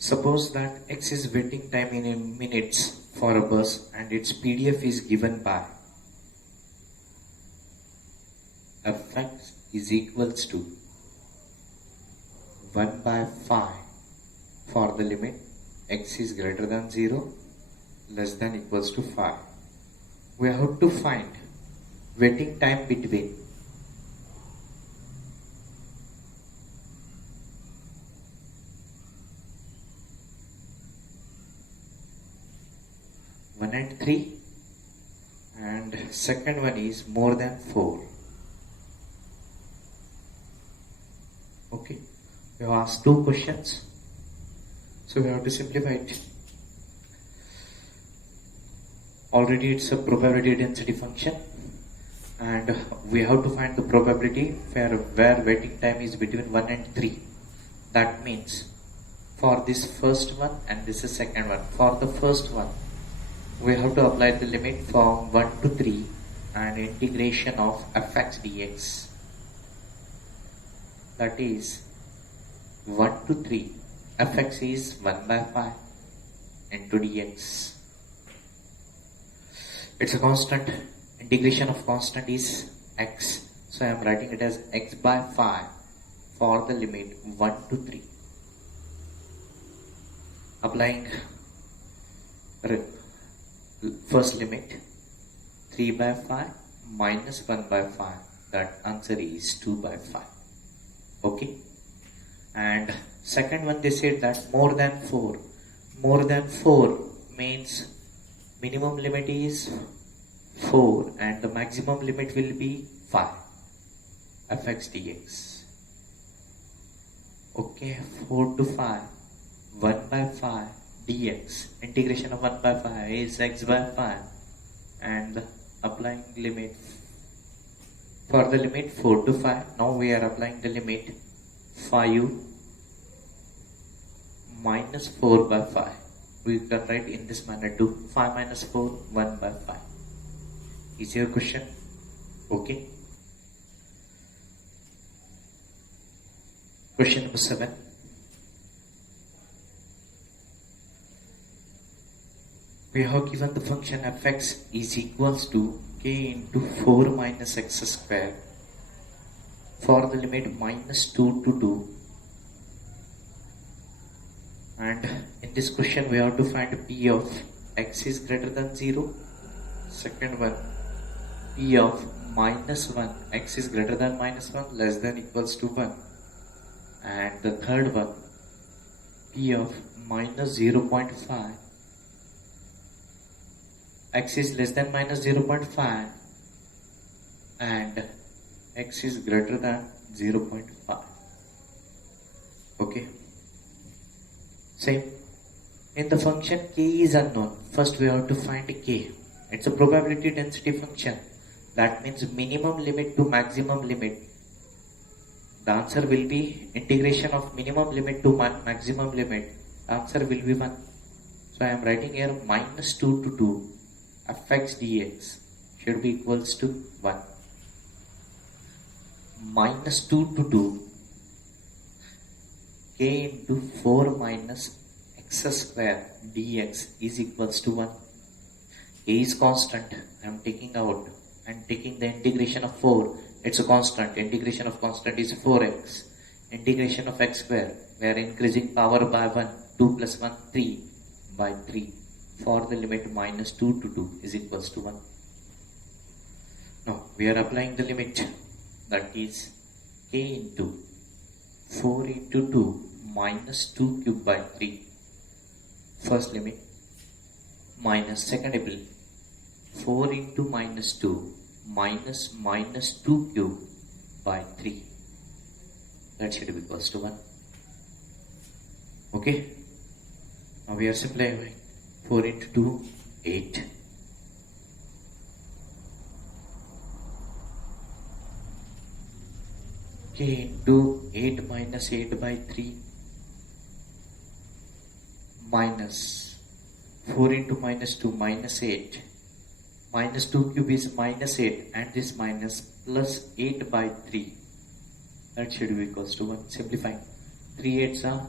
Suppose that X is waiting time in minutes for a bus and its PDF is given by Fx is equals to 1 by 5 for the limit X is greater than 0 less than equals to 5. We have to find waiting time between one and 3, and second one is more than 4. Okay, we have asked two questions, so we have to simplify it. Already it's a probability density function, and we have to find the probability where waiting time is between 1 and 3. That means for this first one and this is second one. For the first one, we have to apply the limit from 1 to 3 and integration of fx dx. That is 1 to 3. Fx is 1 by 5 into dx. It's a constant. Integration of constant is x. So I am writing it as x by 5 for the limit 1 to 3. Applying first limit 3 by 5 minus 1 by 5. That answer is 2 by 5. Okay. And second one, they said that more than 4. More than 4 means minimum limit is 4 and the maximum limit will be 5 fx dx. Okay, 4 to 5, 1 by 5 dx. Integration of 1 by 5 is x by 5, and applying limit for the limit 4 to 5. Now we are applying the limit 5 minus 4 by 5. We can write in this manner too. 5 minus 4, 1 by 5. Is your question? Okay. Question number 7. We have given the function fx is equals to k into 4 minus x square for the limit minus 2 to 2. And in this question we have to find p of x is greater than 0. Second one, p of minus 1, x is greater than minus 1 less than equals to 1. And the third one, p of minus 0.5, x is less than minus 0.5 and x is greater than 0.5. Okay. Same. In the function k is unknown. First we have to find k. It's a probability density function. That means minimum limit to maximum limit. The answer will be integration of minimum limit to maximum limit. The answer will be 1. So I am writing here minus 2 to 2 fx dx should be equals to 1. Minus 2 to 2 k into 4 minus x square dx is equals to 1. A is constant. I am taking out and taking the integration of 4. It's a constant. Integration of constant is 4x. Integration of x square. We are increasing power by 1. 2 plus 1, 3 by 3. For the limit minus 2 to 2 is equals to 1. Now we are applying the limit, that is k into 4 into 2 minus 2 cube by 3. First limit minus second limit 4 into minus 2 minus minus 2 cube by 3. That should be equals to 1. Okay. Now we are simplifying. 4 into 2, 8. K into 8 minus 8 by 3 minus 4 into minus 2 minus 8. Minus 2 cube is minus 8 and this minus plus 8 by 3. That should be equals to 1. Simplifying. 3 8s are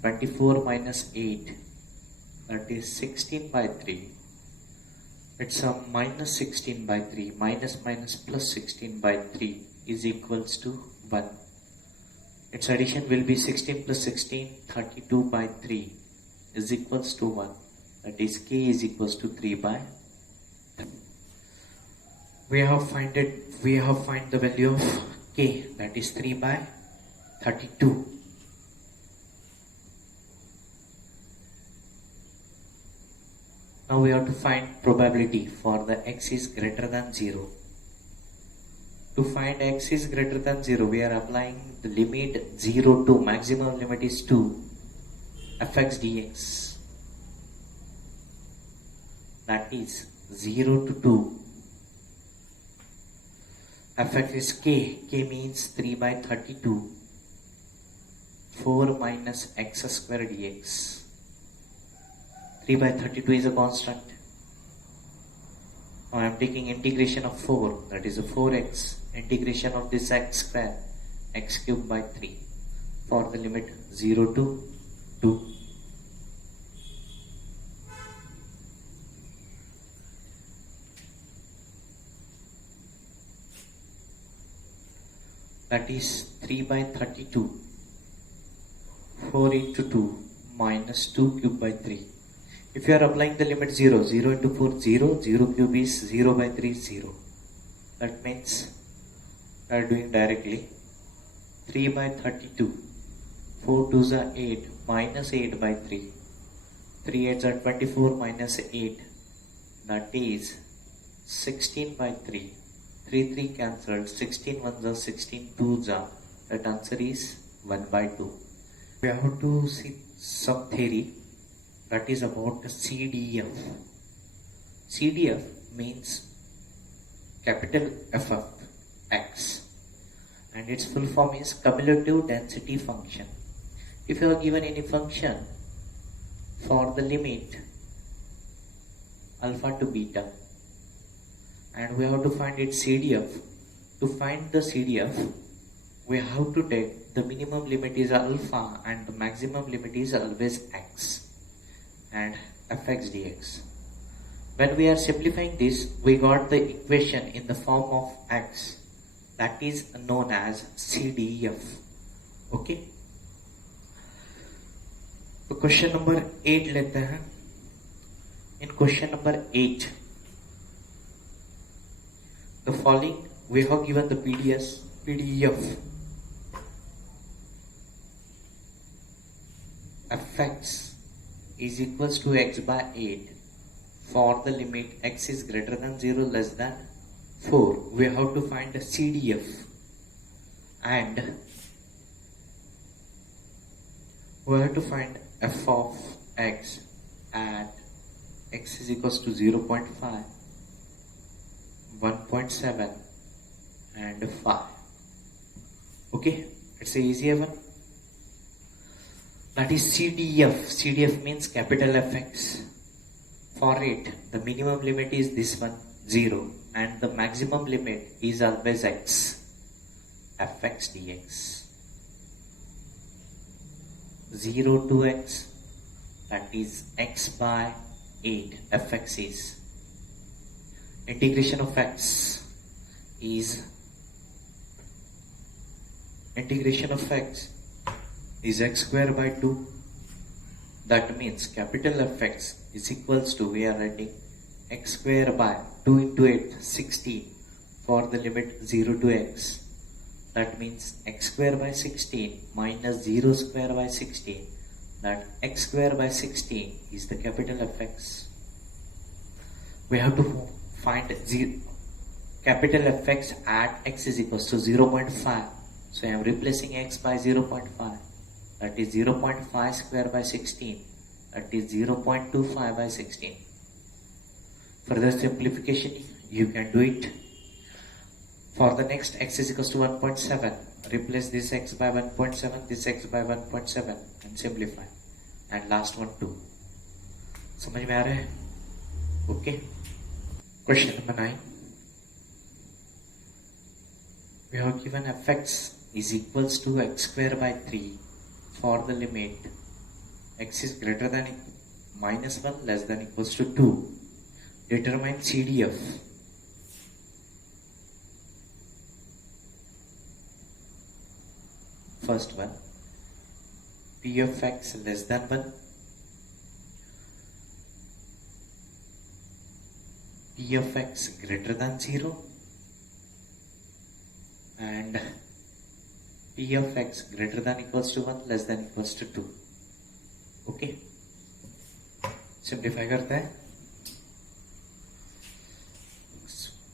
24 minus 8, that is 16 by 3. It's a minus 16 by 3, minus minus plus 16 by 3 is equals to 1. Its addition will be 16 plus 16, 32 by 3 is equals to 1. That is k is equals to 3 by 3. We have find the value of k, that is 3 by 32. Now we have to find probability for the x is greater than 0. To find x is greater than 0, we are applying the limit 0 to maximum limit is 2 fx dx. That is 0 to 2. Fx is k. K means 3 by 32. 4 minus x square dx. 3 by 32 is a constant. Now I am taking integration of 4, that is a 4x. Integration of this x square, x cube by 3 for the limit 0 to 2. That is 3 by 32. 4 into 2 minus 2 cube by 3. If you are applying the limit 0, 0 into 4, 0, 0 cube is 0 by 3, 0. That means we are doing directly 3 by 32. 4 2s are 8, minus 8 by 3. 3 8s are 24 minus 8. That is 16 by 3. 3 3 cancelled, 16 1s are 16 2s are. That answer is 1 by 2. We have to see some theory that is about the CDF. CDF means capital F of x, and its full form is cumulative density function. If you are given any function for the limit alpha to beta, and we have to find its CDF. To find the CDF, we have to take the minimum limit is alpha and the maximum limit is always x and fx dx. When we are simplifying this, we got the equation in the form of x, that is known as CDF. Okay. तो question number 8 लेते हैं. In question number 8, the following we have given the PDF fx is equals to x by 8 for the limit x is greater than 0 less than 4. We have to find a CDF, and we have to find f of x at x is equals to 0.5, 1.7 and 5. Okay, it's a easier one. That is CDF. CDF means capital Fx. For it, the minimum limit is this one, 0, and the maximum limit is always x, fx dx. 0 to x, that is x by 8, fx is. Integration of x is x square by 2. That means capital Fx is equals to, we are writing x square by 2 into 8, 16 for the limit 0 to x. That means x square by 16 minus 0 square by 16. That x square by 16 is the capital Fx. We have to find capital Fx at x is equals to 0.5. So I am replacing x by 0.5. That is 0.5 square by 16. That is 0.25 by 16. Further simplification, you can do it. For the next x is equals to 1.7. Replace this x by 1.7, this x by 1.7 and simplify. And last one 2. समझ में आ रहा है? Okay. Question number 9. We have given fx is equals to x square by 3 for the limit x is greater than minus 1 less than equals to 2. Determine CDF. First one, p of x less than 1, p of x greater than 0, and p of x greater than equals to 1 less than equals to 2. Okay, simplify करते हैं.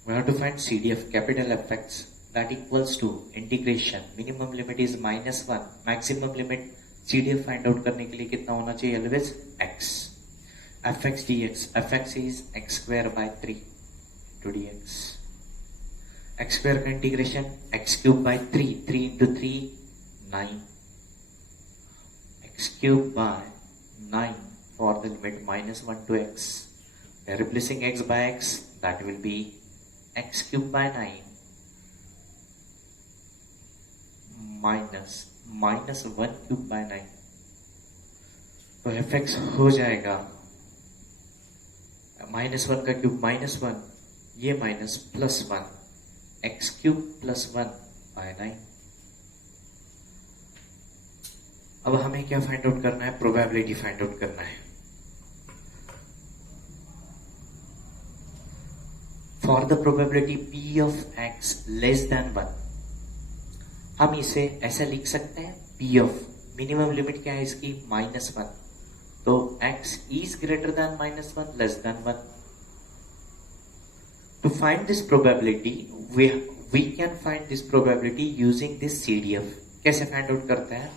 We have to find CDF, capital Fx, that equals to integration. Minimum limit is -1, maximum limit CDF find out करने के लिए कितना होना चाहिए? Always x. Fx dx, Fx is x square by 3 into dx. X square का integration x cube by 3, 3 into 3 9, x cube by 9 for the limit -1 to x. We are replacing x by x, that will be x cube by 9 minus -1 cube by 9. तो fx हो जाएगा -1 का cube -1, ये minus +1, x cube +1 by 9. अब हमें क्या find out करना है? प्रोबेबिलिटी फाइंड आउट करना है. For the probability p of x less than 1, हम इसे ऐसा लिख सकते हैं, p of मिनिमम लिमिट क्या है इसकी? -1. तो x is greater than -1 less than 1. To find this probability, we can find this probability using this CDF. कैसे फाइंड आउट करते हैं?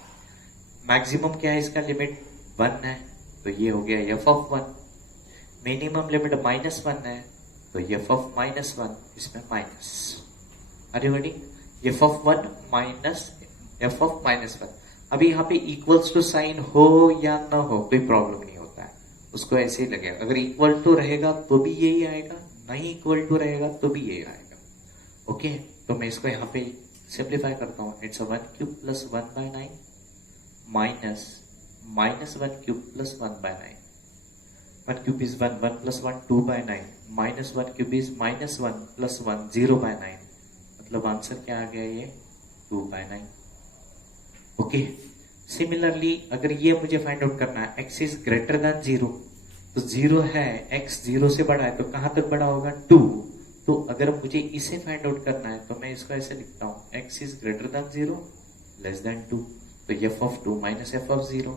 मैक्सिमम क्या है इसका? लिमिट 1 है, तो ये हो गया f of 1. मिनिमम लिमिट -1 है, तो f of -1, इसमें माइनस. अरे बड़ी, f of 1 minus f of -1. अभी यहाँ पे इक्वल्स टू साइन हो या ना हो कोई प्रॉब्लम नहीं होता है, उसको ऐसे ही लगेगा. अगर इक्वल टू रहेगा तो भी यही आएगा, नहीं इक्वल टू रहेगा तो भी यही आएगा. ओके, तो मैं इसको यहाँ पे सिंप्लीफाई करता हूँ. It's 1 cube plus 1 by 9 minus -1 cube plus 1 by 9. 1 cube is 1, 1 plus 1 2 by 9, minus 1 cube is -1 plus 1 0 by 9. मतलब आंसर क्या आ गया? ये 2 by 9. ओके, सिमिलरली अगर ये मुझे फाइंड आउट करना है, x इज ग्रेटर देन 0, तो 0 है, x 0 से बड़ा है, तो कहां तक बड़ा होगा? 2. तो अगर मुझे इसे फाइंड आउट करना है तो मैं इसको ऐसे लिखता हूं, x is greater than 0 less than 2, तो f of 2 minus f of 0.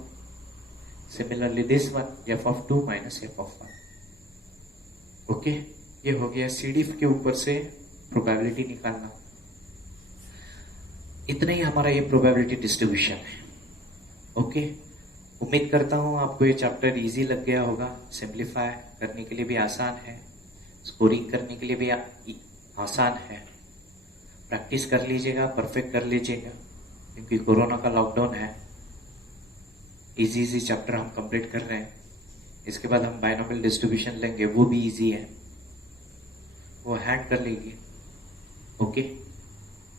Similarly this one, f of 2 minus f of 1. Okay, ये हो गया CDF के ऊपर से प्रोबेबिलिटी निकालना. इतना ही हमारा ये प्रोबेबिलिटी डिस्ट्रीब्यूशन है. ओके, उम्मीद करता हूं आपको ये चैप्टर इजी लग गया होगा. सिंप्लीफाई करने के लिए भी आसान है, स्कोरिंग करने के लिए भी आसान है. प्रैक्टिस कर लीजिएगा, परफेक्ट कर लीजिएगा, क्योंकि कोरोना का लॉकडाउन है. इजी चैप्टर हम कंप्लीट कर रहे हैं. इसके बाद हम बाइनोमियल डिस्ट्रीब्यूशन लेंगे, वो भी इजी है, वो हैंड कर लीजिए. ओके.